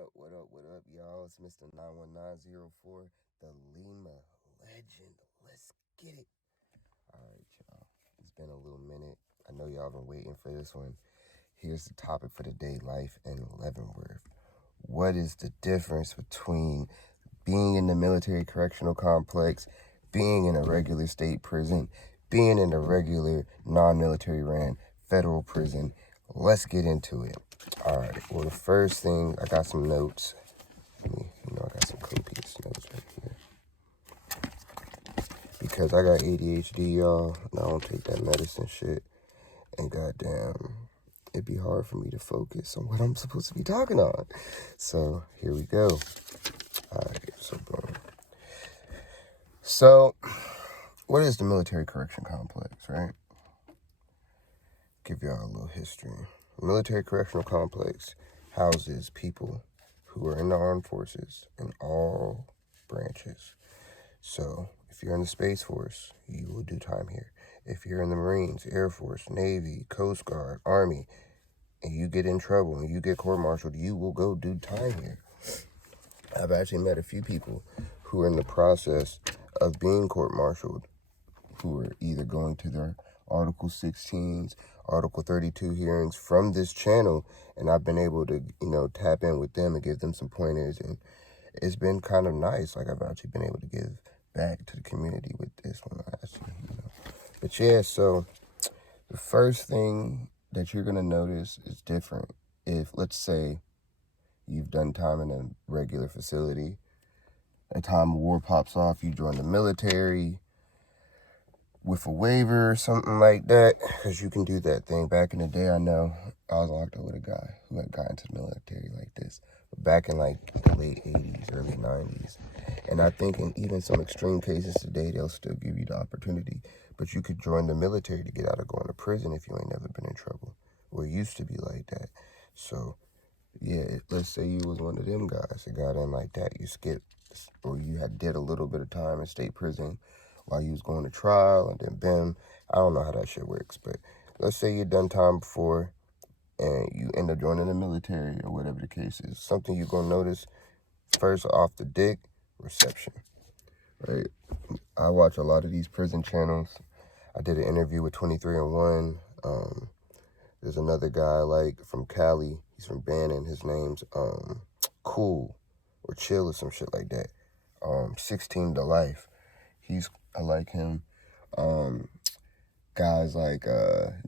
What up, y'all? It's Mr. 91904, the Lima legend. Let's get it. All right, y'all. It's been a little minute. I know y'all been waiting for this one. Here's the topic for the day: life in Leavenworth. What is the difference between being in the military correctional complex, being in a regular state prison, being in a regular non-military ran federal prison? Let's get into it. All right. Well, the first thing, I got some notes. I got some copious notes right here. Because I got ADHD, y'all, and I don't take that medicine shit. And goddamn, it'd be hard for me to focus on what I'm supposed to be talking on. So, here we go. All right, so boom. So, what is the military correction complex, right? Give y'all a little history. The military correctional complex houses people who are in the armed forces in all branches. So if you're in the Space Force, you will do time here. If you're in the Marines, Air Force, Navy, Coast Guard, Army, and you get in trouble and you get court-martialed, you will go do time here. I've actually met a few people who are in the process of being court-martialed, who are either going to their Article 16s, Article 32 hearings from this channel, and I've been able to, tap in with them and give them some pointers, and it's been kind of nice. Like, I've actually been able to give back to the community with this one, actually, But yeah, so the first thing that you're going to notice is different. If, let's say, you've done time in a regular facility, a time of war pops off, you join the military with a waiver or something like that, because you can do that thing. Back in the day, I know I was locked up with a guy who had gotten into the military like this, but back in like the late 80s, early 90s. And I think in even some extreme cases today, they'll still give you the opportunity, but you could join the military to get out of going to prison if you ain't never been in trouble, or it used to be like that. So yeah, let's say you was one of them guys that got in like that, you skipped, or you did a little bit of time in state prison while you was going to trial, and then bam, I don't know how that shit works, but let's say you done time before and you end up joining the military or whatever the case is. Something you're going to notice first off the dick, reception, right? I watch a lot of these prison channels. I did an interview with 23andOne. There's another guy like from Cali. He's from Bannon. His name's Cool or Chill or some shit like that. 16 to Life. I like him. Guys like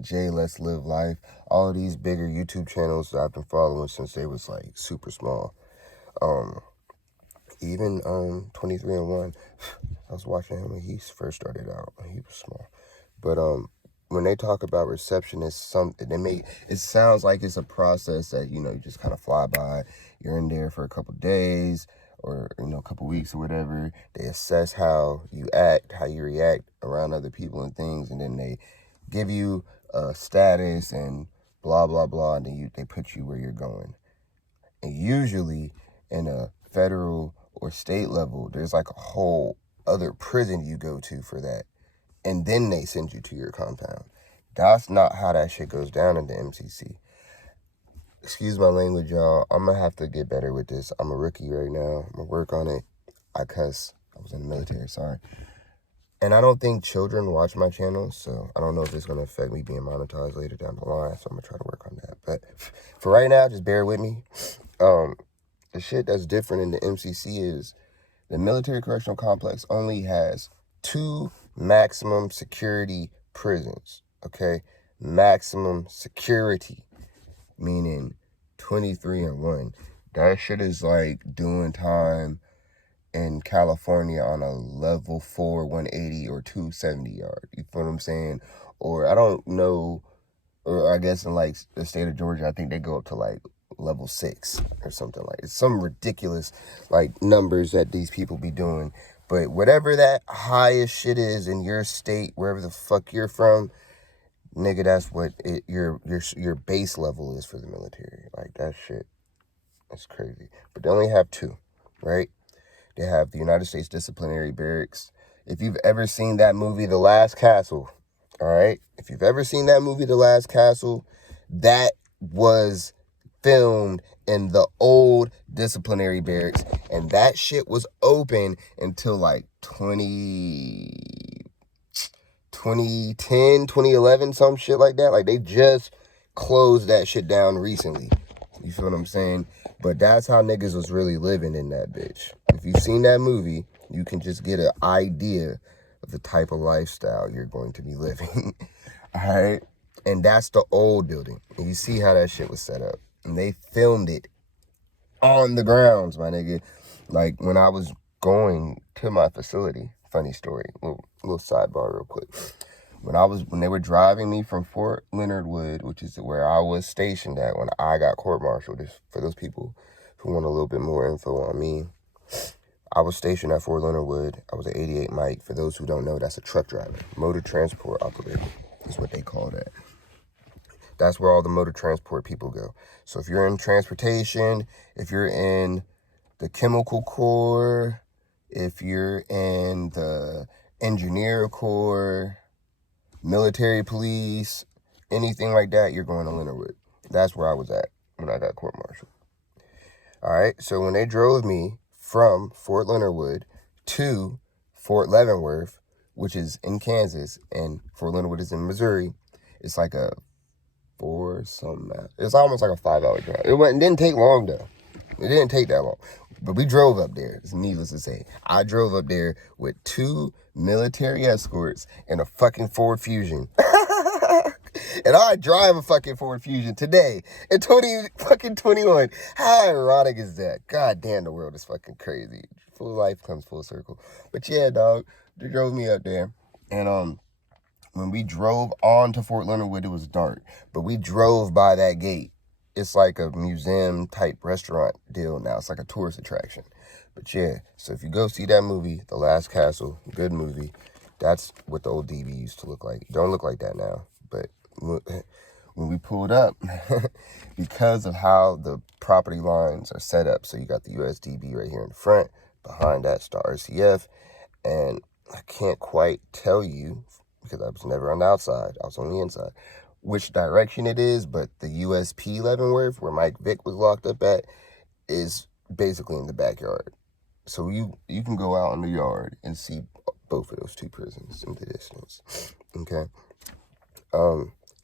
Jay Let's Live Life. All of these bigger YouTube channels that I've been following since they was like super small. Even 23andOne. I was watching him when he first started out. He was small. But when they talk about reception, it's something it sounds like it's a process that, you just kind of fly by. You're in there for a couple days or, a couple weeks or whatever. They assess how you act, how you react around other people and things, and then they give you a status and blah, blah, blah, and then they put you where you're going. And usually in a federal or state level, there's like a whole other prison you go to for that. And then they send you to your compound. That's not how that shit goes down in the MCC. Excuse my language, y'all. I'm going to have to get better with this. I'm a rookie right now. I'm going to work on it. I cuss. I was in the military, sorry. And I don't think children watch my channel, so I don't know if it's going to affect me being monetized later down the line, so I'm going to try to work on that. But for right now, just bear with me. The shit that's different in the MCC is the military correctional complex only has 2 maximum security prisons, okay? Maximum security, meaning 23andOne. That shit is like doing time in California on a level 4 180 or 270 yard. You feel what I'm saying? Or I don't know, or I guess in like the state of Georgia, I think they go up to like level 6 or something like it's some ridiculous like numbers that these people be doing. But whatever that highest shit is in your state, wherever the fuck you're from, nigga, that's what your base level is for the military. Like, that shit, that's crazy. But they only have 2, right? They have the United States Disciplinary Barracks. If you've ever seen that movie, The Last Castle, all right? If you've ever seen that movie, The Last Castle, that was filmed in the old disciplinary barracks, and that shit was open until like 2010, 2011, some shit like that. Like, they just closed that shit down recently. You feel what I'm saying? But that's how niggas was really living in that bitch. If you've seen that movie, you can just get an idea of the type of lifestyle you're going to be living. All right? And that's the old building. And you see how that shit was set up. And they filmed it on the grounds, my nigga. Like, when I was going to my facility, funny story, little sidebar real quick. When they were driving me from Fort Leonard Wood, which is where I was stationed at when I got court-martialed, for those people who want a little bit more info on me, I was stationed at Fort Leonard Wood. I was an 88 Mike. For those who don't know, that's a truck driver. Motor transport operator is what they call that. That's where all the motor transport people go. So if you're in transportation, if you're in the chemical corps, if you're in the engineer corps, military police, anything like that, you're going to Leonard Wood. That's where I was at when I got court-martialed. All right, so when they drove me from Fort Leonard Wood to Fort Leavenworth, which is in Kansas, and Fort Leonard Wood is in Missouri, it's like a it's almost like a 5-hour drive. It didn't take long, though. It didn't take that long. But we drove up there. It's needless to say. I drove up there with 2 military escorts and a fucking Ford Fusion. And I drive a fucking Ford Fusion today in 2021. How ironic is that? God damn, the world is fucking crazy. Full life comes full circle. But yeah, dog, they drove me up there. And when we drove on to Fort Leonard Wood, it was dark. But we drove by that gate. It's like a museum-type restaurant deal now. It's like a tourist attraction. But yeah, so if you go see that movie, The Last Castle, good movie, that's what the old DB used to look like. It don't look like that now. But when we pulled up, because of how the property lines are set up, so you got the USDB right here in the front, behind that's the RCF, and I can't quite tell you, because I was never on the outside, I was on the inside, which direction it is, but the USP Leavenworth, where Mike Vick was locked up at, is basically in the backyard. So you can go out in the yard and see both of those 2 prisons in the distance, okay?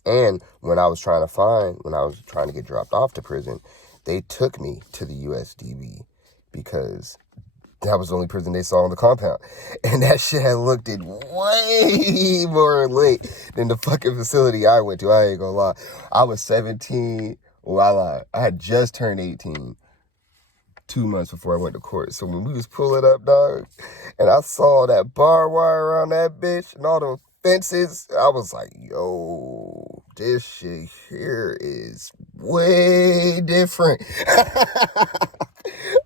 And when I was trying to get dropped off to prison, they took me to the USDB because that was the only prison they saw on the compound. And that shit had looked it way more lit than the fucking facility I went to. I ain't gonna lie. I was 17. Well, I lied. I had just turned 18 2 months before I went to court. So when we was pulling up, dog, and I saw that barbed wire around that bitch and all the fences, I was like, yo, this shit here is way different.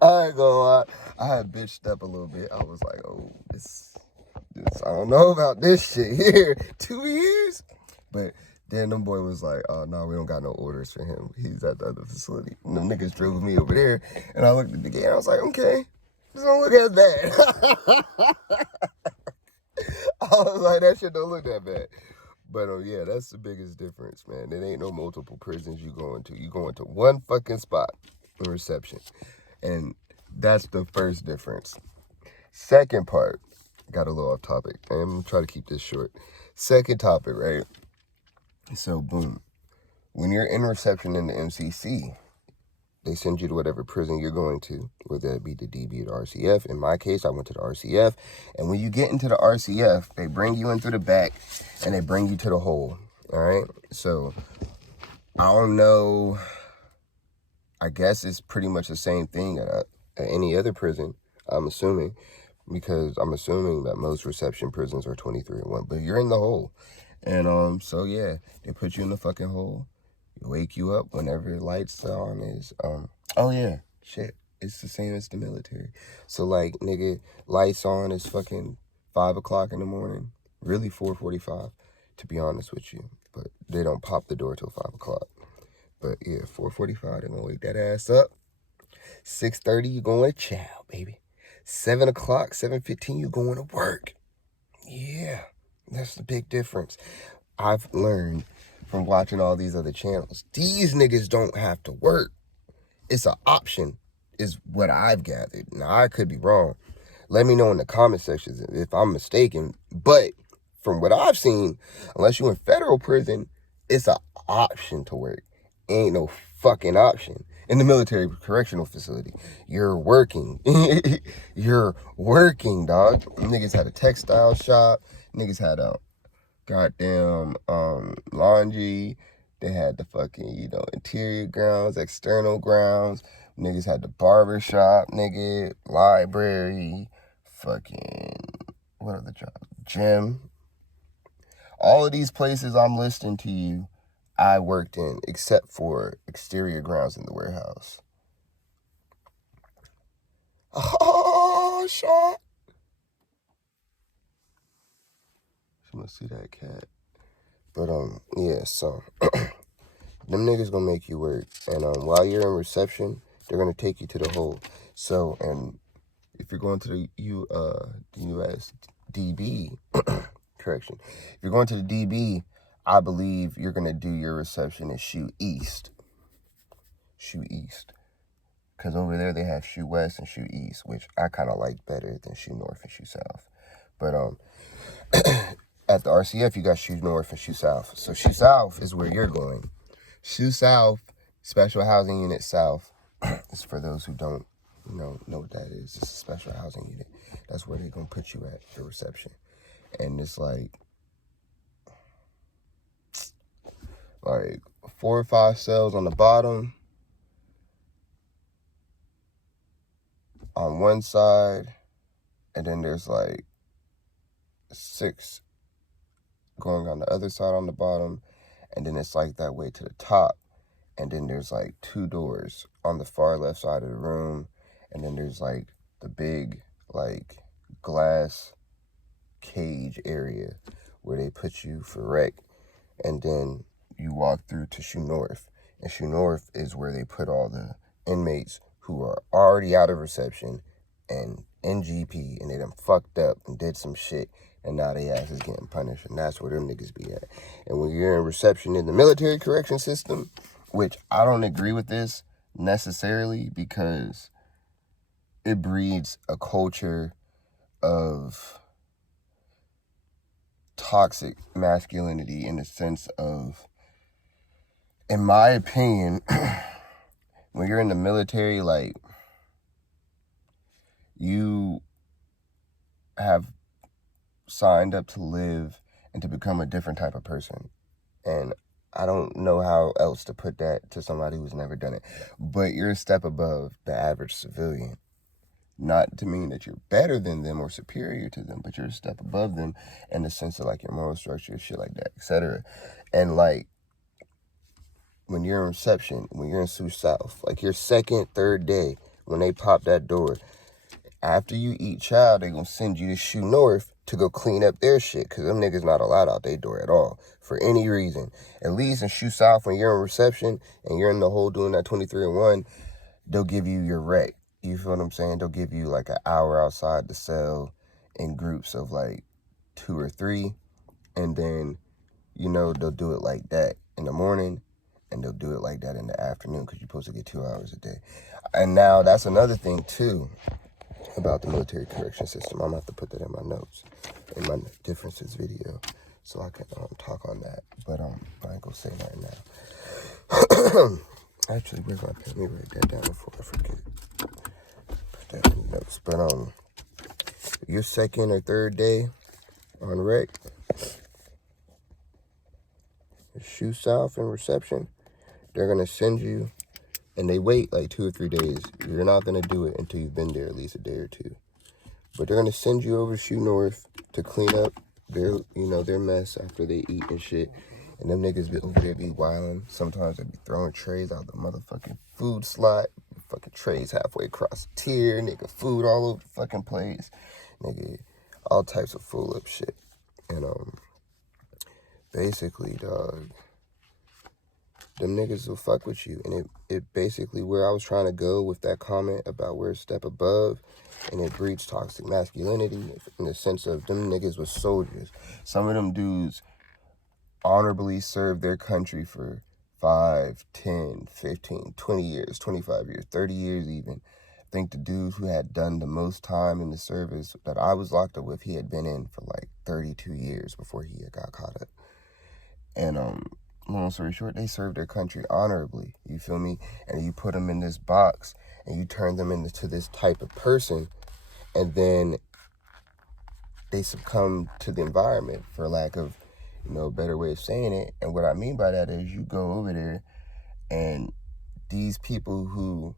I ain't gonna lie. I had bitched up a little bit. I was like, oh, this I don't know about this shit here. 2 years? But then them boy was like, oh, no, we don't got no orders for him. He's at the other facility. And them niggas drove me over there. And I looked at the gate and I was like, okay, this don't look as bad. I was like, that shit don't look that bad. But yeah, that's the biggest difference, man. There ain't no multiple prisons you going to. You going to one fucking spot in reception. And that's the first difference. Second part, got a little off topic. I'm going to try to keep this short. Second topic, right? So, boom. When you're in reception in the MCC, they send you to whatever prison you're going to, whether it be the DB or the RCF. In my case, I went to the RCF. And when you get into the RCF, they bring you in through the back and they bring you to the hole. All right? So, I don't know. I guess it's pretty much the same thing at any other prison, I'm assuming, because I'm assuming that most reception prisons are 23-1, but you're in the hole. And so yeah, they put you in the fucking hole, wake you up whenever the lights on is, oh yeah, shit, it's the same as the military. So like, nigga, lights on is fucking 5 o'clock in the morning, really 4:45, to be honest with you, but they don't pop the door till 5 o'clock. But yeah, 4:45, they're gonna wake that ass up. 6:30, you going to chow, baby. 7 o'clock, 7:15, you going to work. Yeah, that's the big difference. I've learned from watching all these other channels, these niggas don't have to work. It's an option, is what I've gathered. Now, I could be wrong. Let me know in the comment sections if I'm mistaken. But from what I've seen, unless you're in federal prison, it's an option to work. Ain't no fucking option. In the military correctional facility, you're working. You're working, dog. Niggas had a textile shop. Niggas had a goddamn laundry. They had the fucking, interior grounds, external grounds. Niggas had the barber shop, nigga, library, fucking, what other jobs? Gym. All of these places I'm listing to you, I worked in, except for exterior grounds in the warehouse. Oh, shit. I'm gonna see that cat. But, yeah, so, them niggas gonna make you work. And, while you're in reception, they're gonna take you to the hole. So, and if you're going to the USDB, correction, if you're going to the DB, I believe you're gonna do your reception in Shoe East. Shoe East. Because over there they have Shoe West and Shoe East, which I kind of like better than Shoe North and Shoe South. But, at the RCF, you got Shoe North and Shoe South. So Shoe South is where you're going. Shoe South, Special Housing Unit South, is for those who don't know what that is. It's a special housing unit. That's where they're going to put you at, the reception. And it's like 4 or 5 cells on the bottom. On one side, and then there's 6 going on the other side on the bottom, and then it's that way to the top, and then there's 2 doors on the far left side of the room, and then there's the big glass cage area where they put you for rec, and then you walk through to Shoe North, and Shoe North is where they put all the inmates who are already out of reception and in GP, and they done fucked up and did some shit, and now they ass is getting punished, and that's where them niggas be at. And when you're in reception in the military correction system, which I don't agree with this necessarily, because it breeds a culture of toxic masculinity, in the sense of, in my opinion, when you're in the military, you have signed up to live and to become a different type of person. And I don't know how else to put that to somebody who's never done it. But you're a step above the average civilian. Not to mean that you're better than them or superior to them, but you're a step above them in the sense of your moral structure, shit like that, etc. And when you're in reception, when you're in Sioux South, your second, third day, when they pop that door, after you eat chow, they gonna send you to Shoe North to go clean up their shit, because them niggas not allowed out their door at all, for any reason. At least in Shoe South, when you're in reception and you're in the hole doing that 23-1, they'll give you your rec. You feel what I'm saying? They'll give you an hour outside the cell in groups of 2 or 3, and then, they'll do it like that in the morning, and they'll do it like that in the afternoon, because you're supposed to get 2 hours a day. And now that's another thing too about the military correction system. I'm gonna have to put that in my notes in my differences video, so I can talk on that. But I ain't gonna say that now. Actually, where's my pen? Let me write that down before I forget. Put that in the notes. But your second or third day on rec, Shoe South and reception, they're gonna send you. And they wait 2 or 3 days. You're not going to do it until you've been there at least a day or 2. But they're going to send you over to Shoe North to clean up their, their mess after they eat and shit. And them niggas be over there be wilding. Sometimes they be throwing trays out the motherfucking food slot. Fucking trays halfway across the tier. Nigga, food all over the fucking place. Nigga, all types of full up shit. And, basically, dog, them niggas will fuck with you. And it basically, where I was trying to go with that comment about we're a step above, and it breeds toxic masculinity in the sense of them niggas was soldiers. Some of them dudes honorably served their country for 5, 10, 15, 20 years, 25 years, 30 years even. I think the dude who had done the most time in the service that I was locked up with, he had been in for like 32 years before he had got caught up. And long story short, they served their country honorably, you feel me? And you put them in this box and you turn them into this type of person, and then they succumb to the environment, for lack of, a better way of saying it. And what I mean by that is you go over there and these people who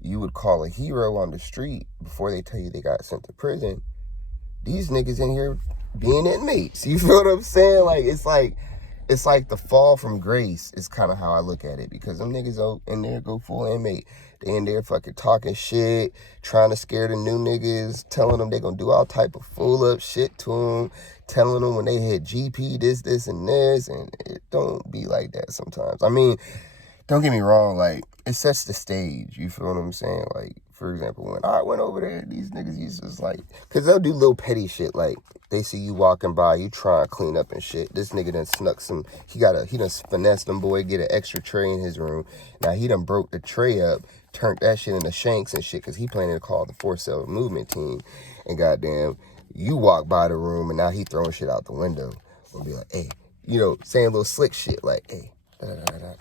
you would call a hero on the street before they tell you they got sent to prison, these niggas in here being inmates. You feel what I'm saying? It's like the fall from grace is kind of how I look at it, because them niggas in there go full inmate. They in there fucking talking shit, trying to scare the new niggas, telling them they gonna do all type of fool up shit to them, telling them when they hit GP this, and this, and it don't be like that sometimes. I mean, don't get me wrong, like, it sets the stage, you feel what I'm saying? Like, for example, when I went over there, these niggas used to just like, because they'll do little petty shit, like, they see you walking by, you try to clean up and shit. This nigga done snuck he done finessed them boy, get an extra tray in his room. Now, he done broke the tray up, turned that shit into shanks and shit, because he planning to call the Force Cell movement team. And goddamn, you walk by the room, and now he throwing shit out the window. Or be like, hey, saying little slick shit, like, hey,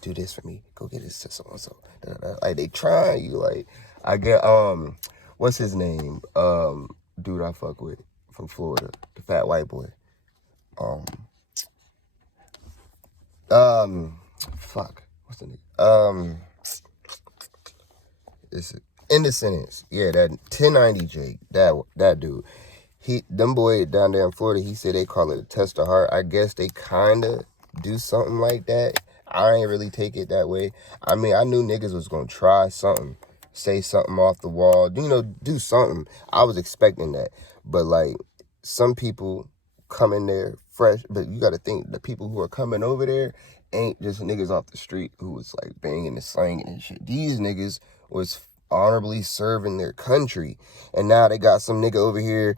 do this for me, go get this to so-and-so. Like, they trying you, like, I get, what's his name? Dude I fuck with from Florida, the fat white boy. Fuck, what's the name? It's in the sentence. Yeah, that 1090 Jake, that dude. Them boy down there in Florida, he said they call it a test of heart. I guess they kinda do something like that. I ain't really take it that way. I mean, I knew niggas was gonna try something, say something off the wall, do something. I was expecting that. But like, some people come in there fresh, but you gotta think the people who are coming over there ain't just niggas off the street who was like banging and slanging and shit. These niggas was honorably serving their country. And now they got some nigga over here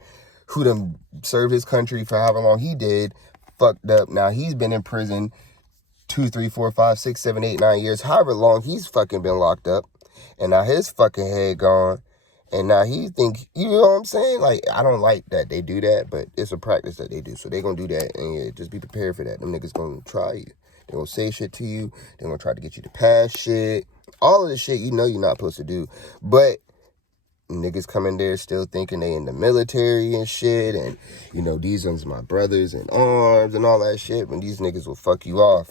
who done served his country for however long he did, fucked up. Now he's been in prison 2, 3, 4, 5, 6, 7, 8, 9 years, however long he's fucking been locked up. And now his fucking head gone. And now he think, you know what I'm saying? Like, I don't like that they do that, but it's a practice that they do. So they gonna do that, and yeah, just be prepared for that. Them niggas gonna try you. They gonna say shit to you. They gonna try to get you to pass shit. All of the shit you're not supposed to do. But niggas come in there still thinking they in the military and shit, and these ones my brothers in arms and all that shit, when these niggas will fuck you off.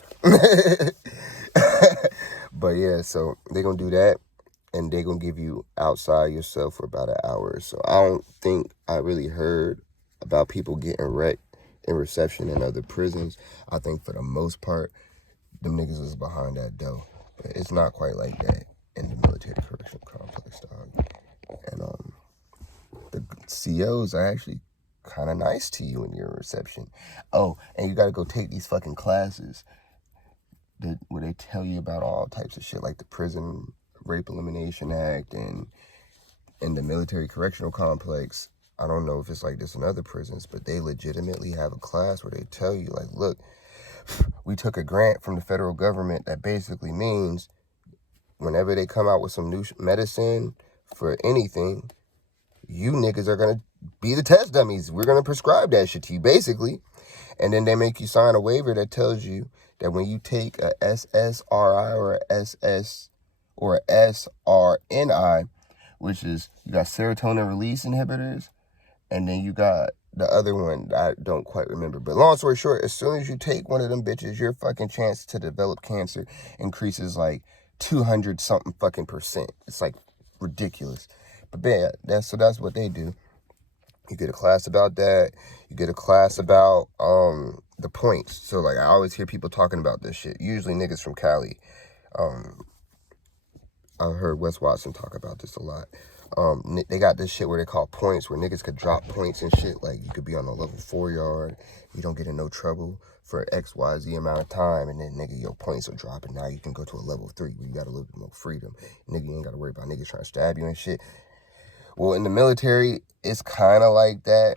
But yeah, so they gonna do that, and they gonna give you outside yourself for about an hour. So I don't think I really heard about people getting wrecked in reception in other prisons. I think for the most part, them niggas is behind that door. But it's not quite like that in the military correctional complex, dog. And the COs are actually kind of nice to you in your reception. Oh, and you got to go take these fucking classes where they tell you about all types of shit, like the Prison Rape Elimination Act and the military correctional complex. I don't know if it's like this in other prisons, but they legitimately have a class where they tell you, like, look, we took a grant from the federal government that basically means whenever they come out with some new medicine for anything, you niggas are going to be the test dummies. We're going to prescribe that shit to you, basically. And then they make you sign a waiver that tells you that when you take a SSRI or a SS or a SRNI, which is, you got serotonin release inhibitors, and then you got the other one I don't quite remember. But long story short, as soon as you take one of them bitches, your fucking chance to develop cancer increases like 200 something fucking percent. It's like ridiculous. But yeah, that's what they do. You get a class about that. You get a class about the points. So like, I always hear people talking about this shit. Usually niggas from Cali. I heard Wes Watson talk about this a lot. They got this shit where they call points, where niggas could drop points and shit. Like, you could be on a level 4 yard, you don't get in no trouble for XYZ amount of time, and then nigga, your points will drop, and now you can go to a level 3 where you got a little bit more freedom. Nigga, you ain't got to worry about niggas trying to stab you and shit. Well, in the military, it's kind of like that,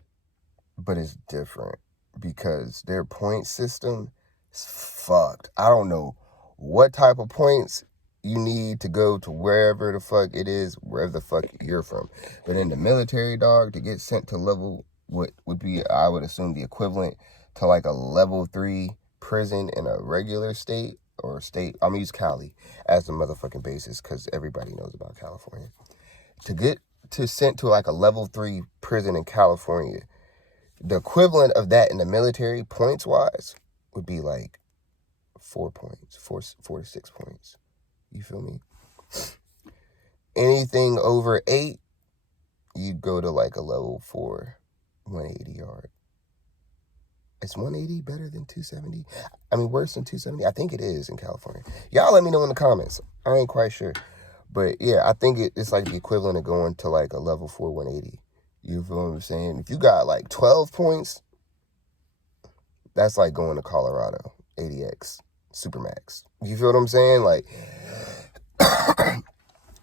but it's different because their point system is fucked. I don't know what type of points you need to go to wherever the fuck it is, wherever the fuck you're from. But in the military, dog, to get sent to level, what would be, I would assume, the equivalent to like a level 3 prison in a regular state or state. I'm gonna use Cali as the motherfucking basis because everybody knows about California. To get sent to like a level 3 prison in California, the equivalent of that in the military, points wise, would be like 4 points, 4 to 6 points. You feel me? Anything over 8, you go to like a level 4, 180 yard. Is 180 better than 270? I mean, worse than 270? I think it is in California. Y'all let me know in the comments. I ain't quite sure. But yeah, I think it's like the equivalent of going to like a level 4, 180. You feel what I'm saying? If you got like 12 points, that's like going to Colorado, ADX, Supermax. You feel what I'm saying? Like,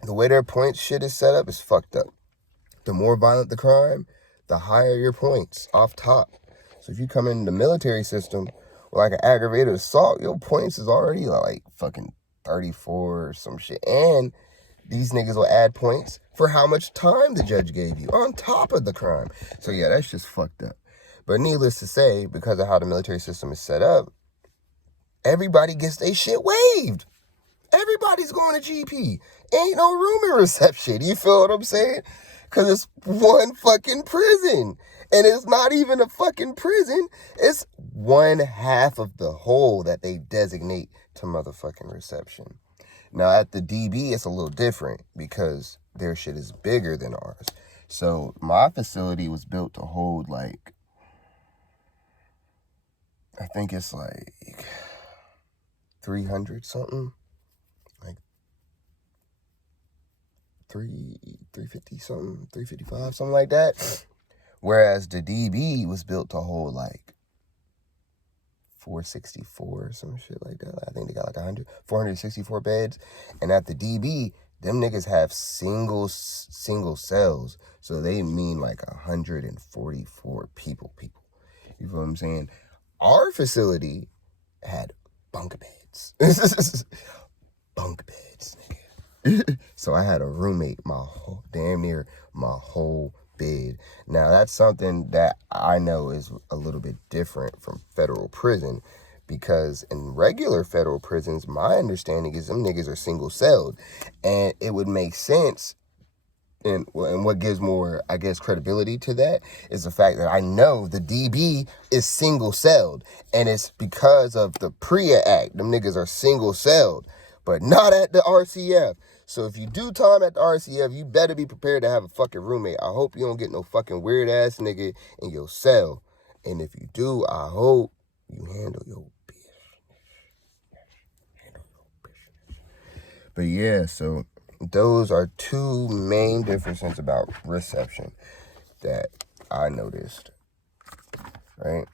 the way their points shit is set up is fucked up. The more violent the crime, the higher your points off top. So if you come in the military system with like an aggravated assault, your points is already like fucking 34 or some shit. And these niggas will add points for how much time the judge gave you on top of the crime. So yeah, that's just fucked up. But needless to say, because of how the military system is set up, everybody gets their shit waived. Everybody's going to GP. Ain't no room in reception. You feel what I'm saying? Because it's one fucking prison. And it's not even a fucking prison. It's one half of the whole that they designate to motherfucking reception. Now, at the DB, it's a little different because their shit is bigger than ours. So my facility was built to hold like, I think it's like 300 something. 350 something, 355, something like that. Whereas the DB was built to hold like 464 or some shit like that. I think they got like 464 beds. And at the DB, them niggas have single cells. So they mean like 144 people. You feel what I'm saying? Our facility had bunk beds. Bunk beds, nigga. So I had a roommate damn near my whole bed. Now that's something that I know is a little bit different from federal prison, because in regular federal prisons, my understanding is them niggas are single celled, and it would make sense. And what gives more, I guess, credibility to that is the fact that I know the DB is single celled, and it's because of the PREA Act. Them niggas are single celled, but not at the RCF. So if you do time at the RCF, you better be prepared to have a fucking roommate. I hope you don't get no fucking weird ass nigga in your cell. And if you do, I hope you handle your business. But yeah, so those are two main differences about reception that I noticed. Right?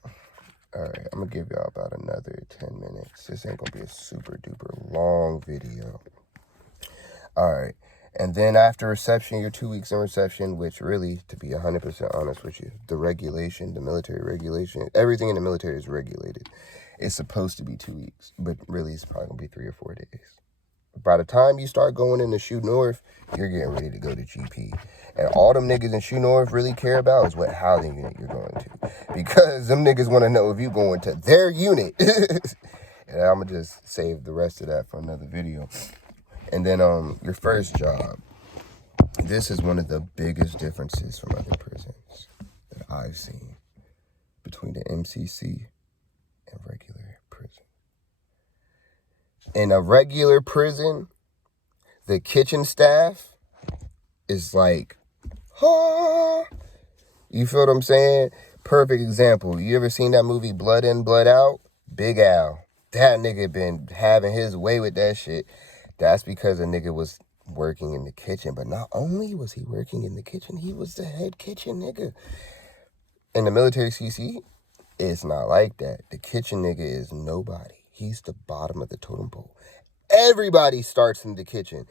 Alright, I'm gonna give y'all about another 10 minutes. This ain't gonna be a super duper long video. Alright, and then after reception, you're 2 weeks in reception, which really, to be 100% honest with you, the military regulation, everything in the military is regulated. It's supposed to be 2 weeks, but really it's probably gonna be 3 or 4 days. By the time you start going into Shoe North, you're getting ready to go to GP. And all them niggas in Shoe North really care about is what housing unit you're going to. Because them niggas want to know if you're going to their unit. And I'm going to just save the rest of that for another video. And then your first job. This is one of the biggest differences from other prisons that I've seen between the MCC and regular prison. In a regular prison, the kitchen staff is like, you feel what I'm saying? Perfect example. You ever seen that movie Blood In, Blood Out? Big Al. That nigga been having his way with that shit. That's because a nigga was working in the kitchen. But not only was he working in the kitchen, he was the head kitchen nigga. In the military CC, it's not like that. The kitchen nigga is nobody. He's the bottom of the totem pole. Everybody starts in the kitchen.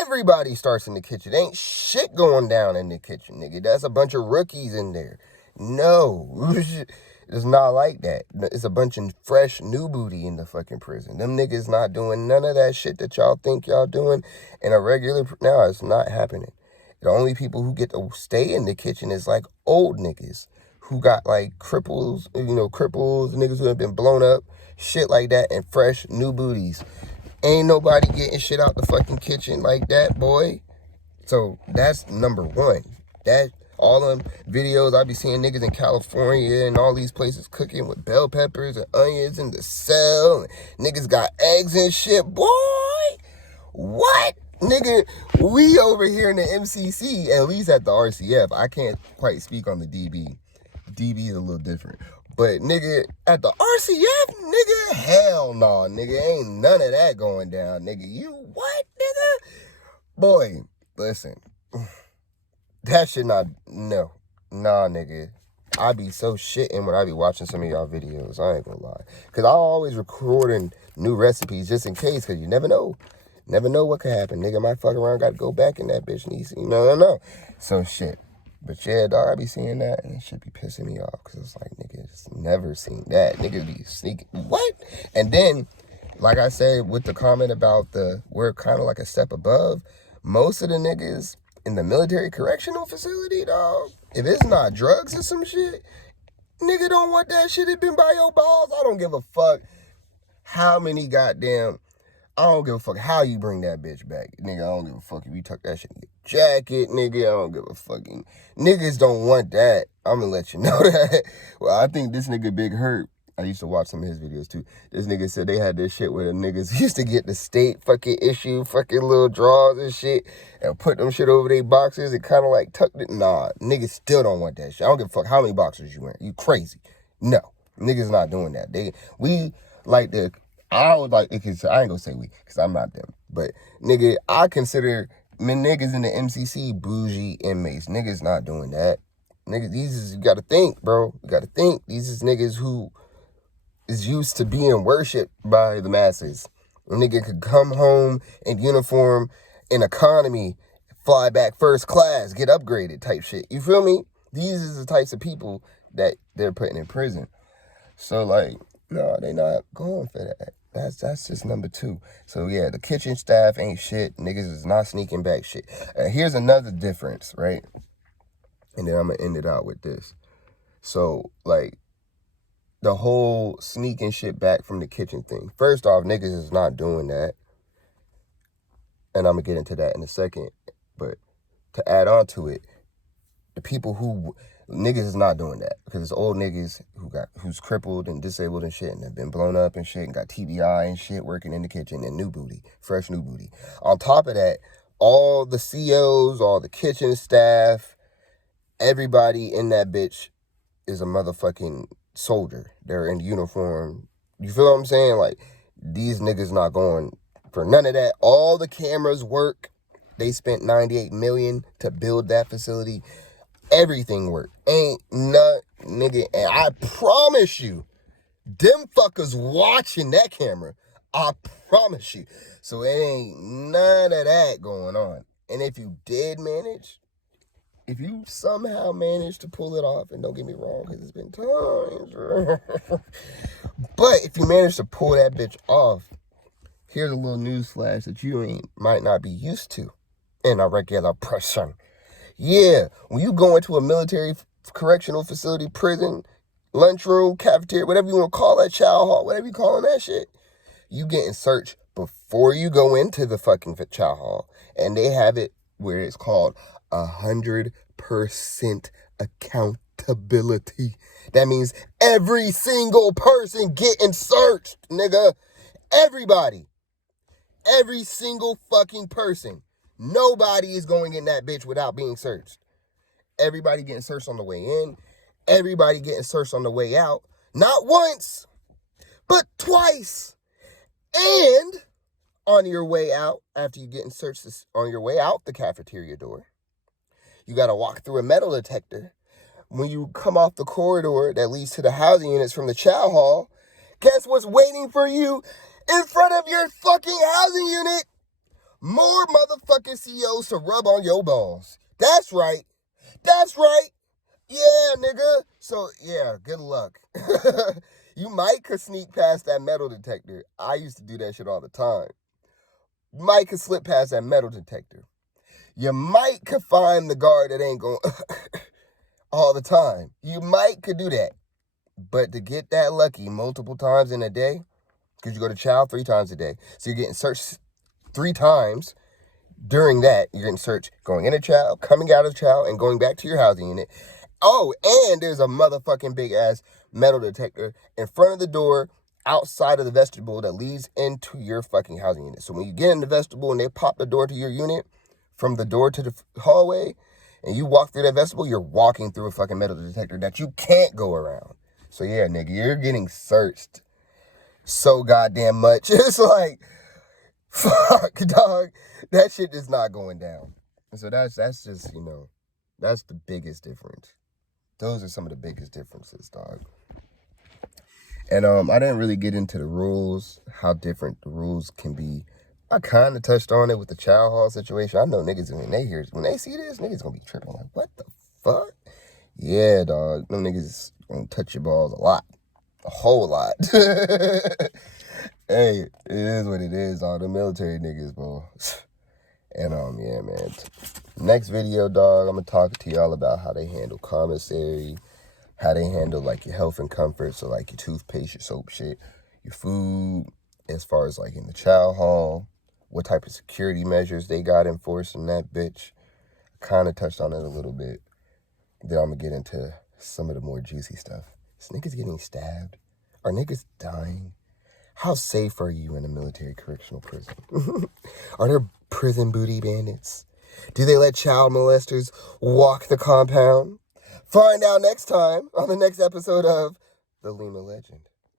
Everybody starts in the kitchen. Ain't shit going down in the kitchen, nigga. That's a bunch of rookies in there. No. It's not like that. It's a bunch of fresh new booty in the fucking prison. Them niggas not doing none of that shit that y'all think y'all doing in a regular... Now, it's not happening. The only people who get to stay in the kitchen is like old niggas who got like cripples, niggas who have been blown up, shit like that, and fresh new booties. Ain't nobody getting shit out the fucking kitchen like that, boy. So that's number one. That all them videos I be seeing niggas in California and all these places cooking with bell peppers and onions in the cell. And niggas got eggs and shit. Boy, what? Nigga, we over here in the MCC, at least at the RCF. I can't quite speak on the DB. DB is a little different. But, nigga, at the RCF, nigga, hell no, nigga. Ain't none of that going down, nigga. You what, nigga? Boy, listen. That shit not, no. Nah, nigga. I be so shitting when I be watching some of y'all videos. I ain't gonna lie. Because I always recording new recipes just in case, because you never know. Never know what could happen. Nigga might fuck around, got to go back in that bitch and eat. No. So shit. But yeah, dog, I be seeing that and it should be pissing me off. Because it's like, nigga, just never seen that. Niggas be sneaking. What? And then, like I said, with the comment about we're kind of like a step above, most of the niggas in the military correctional facility, dog, if it's not drugs or some shit, nigga don't want that shit. It been by your balls. I don't give a fuck how many goddamn... I don't give a fuck how you bring that bitch back. Nigga, I don't give a fuck if you tuck that shit in your jacket, nigga. I don't give a fucking... Niggas don't want that. I'm gonna let you know that. Well, I think this nigga Big Hurt, I used to watch some of his videos too. This nigga said they had this shit where the niggas used to get the state fucking issue fucking little drawers and shit and put them shit over their boxers and kind of like tucked it. Nah, niggas still don't want that shit. I don't give a fuck how many boxers you wearing. You crazy. No, niggas not doing that. I would like, because I ain't gonna say we, because I'm not them. But, nigga, I consider niggas in the MCC bougie inmates. Niggas not doing that. Niggas, you gotta think, bro. You gotta think. These is niggas who is used to being worshipped by the masses. A nigga could come home in uniform, in economy, fly back first class, get upgraded type shit. You feel me? These is the types of people that they're putting in prison. So, like, no, they not going for that. That's just number two. So, yeah, the kitchen staff ain't shit. Niggas is not sneaking back shit. Here's another difference, right? And then I'm going to end it out with this. So, like, the whole sneaking shit back from the kitchen thing. First off, niggas is not doing that. And I'm going to get into that in a second. But to add on to it, the people who... Niggas is not doing that because it's old niggas who's crippled and disabled and shit and have been blown up and shit and got TBI and shit working in the kitchen and new booty, fresh new booty. On top of that, all the COs, all the kitchen staff, everybody in that bitch is a motherfucking soldier. They're in uniform. You feel what I'm saying? Like, these niggas not going for none of that. All the cameras work. They spent $98 million to build that facility. Everything work. Ain't none, nigga. And I promise you, them fuckers watching that camera. I promise you. So it ain't none of that going on. And if you did manage, if you somehow managed to pull it off, and don't get me wrong, because it's been times. But if you managed to pull that bitch off, here's a little news flash that you might not be used to in a regular person. Yeah, when you go into a military correctional facility, prison, lunchroom, cafeteria, whatever you want to call that, chow hall, whatever you calling that shit, you getting searched before you go into the fucking chow hall. And they have it where it's called 100% accountability. That means every single person getting searched, nigga. Everybody. Every single fucking person. Nobody is going in that bitch without being searched. Everybody getting searched on the way in. Everybody getting searched on the way out. Not once, but twice. And on your way out, after you getting searched on your way out the cafeteria door, you got to walk through a metal detector. When you come off the corridor that leads to the housing units from the chow hall, guess what's waiting for you in front of your fucking housing unit? More motherfucking COs to rub on your balls. That's right. That's right. Yeah, nigga. So, yeah, good luck. You might could sneak past that metal detector. I used to do that shit all the time. You might could slip past that metal detector. You might could find the guard that ain't going all the time. You might could do that. But to get that lucky multiple times in a day, because you go to chow 3 times a day. So you're getting searched 3 times during that. You're getting searched going into chow, coming out of chow, and going back to your housing unit. Oh, and there's a motherfucking big ass metal detector in front of the door outside of the vestibule that leads into your fucking housing unit. So when you get in the vestibule and they pop the door to your unit from the door to the hallway and you walk through that vestibule, you're walking through a fucking metal detector that you can't go around. So yeah, nigga, you're getting searched so goddamn much. It's like, fuck, dog. That shit is not going down. And so that's just, that's the biggest difference. Those are some of the biggest differences, dog. And I didn't really get into the rules, how different the rules can be. I kind of touched on it with the chow hall situation. I know niggas, when they see this, niggas gonna be tripping. Like, what the fuck? Yeah, dog. Them niggas gonna touch your balls a lot. A whole lot. Hey, it is what it is, all the military niggas, bro. And yeah, man. Next video, dog, I'm gonna talk to y'all about how they handle commissary, how they handle like your health and comfort, so like your toothpaste, your soap shit, your food, as far as like in the chow hall, what type of security measures they got enforced in that bitch. Kind of touched on it a little bit. Then I'm gonna get into some of the more juicy stuff. Is niggas getting stabbed? Are niggas dying? How safe are you in a military correctional prison? Are there prison booty bandits? Do they let child molesters walk the compound? Find out next time on the next episode of The Lima Legend.